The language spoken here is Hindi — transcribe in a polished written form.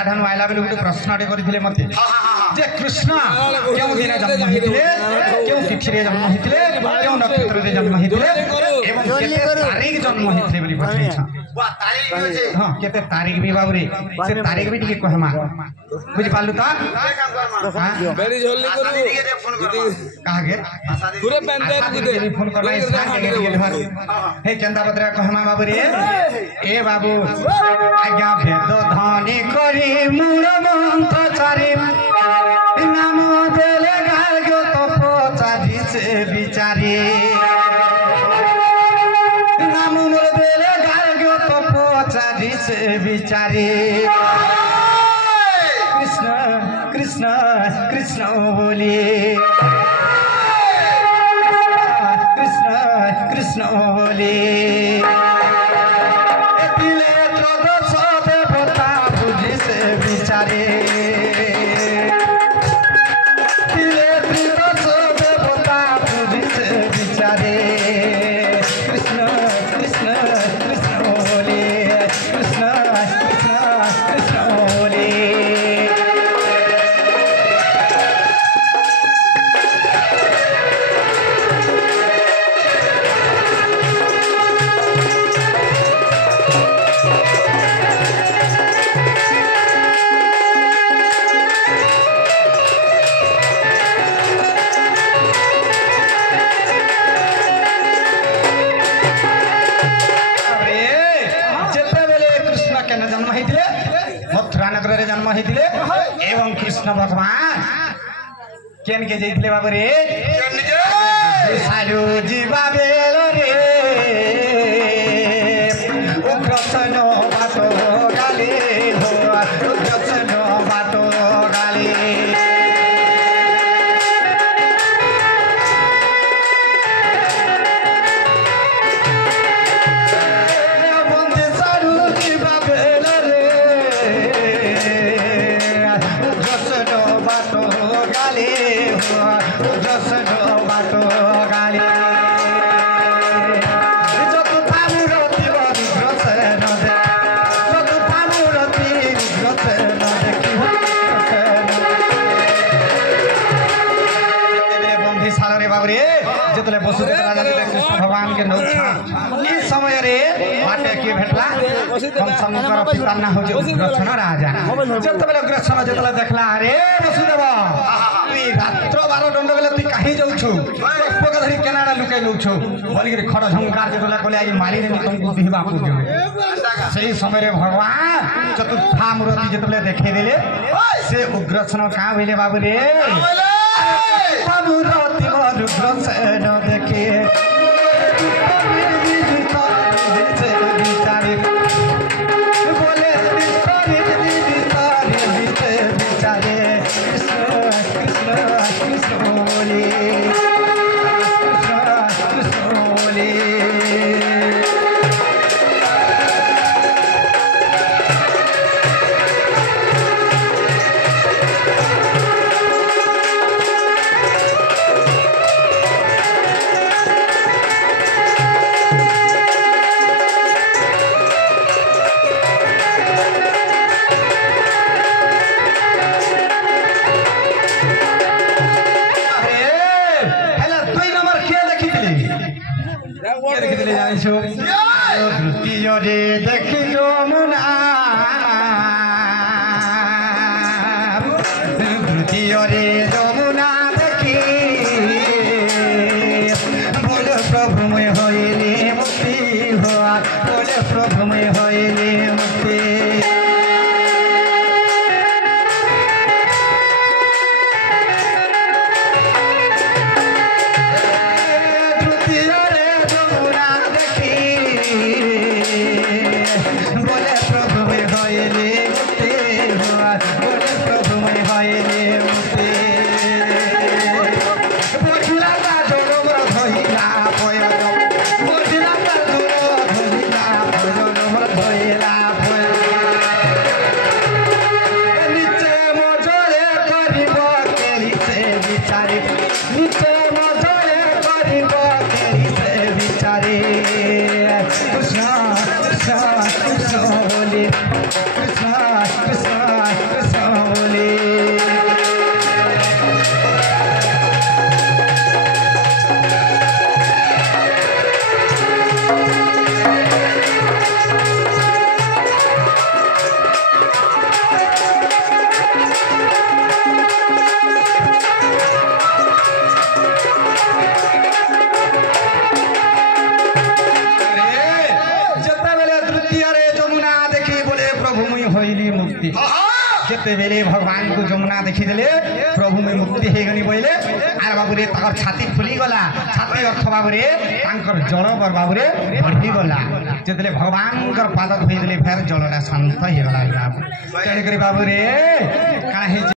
ताठानु आइला बेले गुटे प्रश्नटे गरिथिले मते जे कृष्ण केउ दिन जन्म हिथिले केउ तिथि रे जन्म हिथिले केउ नक्षत्र रे जन्म हिथिले एवं केते तारिख जन्म हिथिले बलि पछै छ वा तारिख होचे हां केते तारिख भी बाबुरे से तारिख भी ठीक कहमा बुझि पालु त बेरी झोल नहीं करू दीदी के फोन कर कहा के पूरे पंचायत को दे फोन करला घर हे चंदा बद्रा कहमा बाबू रे ए बाबू आज्ञा भेद धनी करी मूल मंत्र चारि नाम देले गार्ग्यो तप चारि से विचारी नाम देले गार्ग्यो तप चारि से विचारी कृष्ण कृष्ण कृष्ण बोले कृष्ण कृष्ण बोले दिले त्रयोदश देवता बुद्धि से विचारे दिले त्रयोदश देवता बुद्धि से विचारे कृष्ण कृष्ण कृष्ण बोले कृष्ण कृष्ण कृष्ण बोले जन्म होइतिले एवं कृष्ण भगवान केन के जइतिले बाबू रे सारू जीवा बेल रे उग्रसन बाटो गाले हो उग्रसन बाटो गाले जितले वसुदेव राजा कृष्ण भगवान के नौथा इस समय रे बाटे के भेटला हम शंकर पिता ना हो उग्रसेन राजा जतबेले उग्रसेन जतले देखला रे वसुदेव तू रात्र 12 दंड बेले तू काहे जाउ छु पुष्पक धरि केनाडा लुकाइ लउ छु बोली के खड़ झंकार जतले कोले आई मारी रे तुमको बिहबा को देबे सही समय रे भगवान चतुर्था मूर्ति जतले देखे देले से उग्रसेन का भइले बाबू रे मूर्ति उग्रसेन देखे बोले विचारे कृष्ण कृष्ण कृष्ण बोले कृष्ण कृष्ण बोले प्रभु में जिते बेले भगवान को जमुना देखीदे प्रभु में मुक्ति हो गनी बोले आर बाबू रे ताकर छाती फुली गला छाती अर्थ बाबू रे तांकर जल पर बाबू रे बढ़ी गला जिते भगवान पाद धोईदे फेर जलटा शांत हो गला तेणुक बाबू रे काहे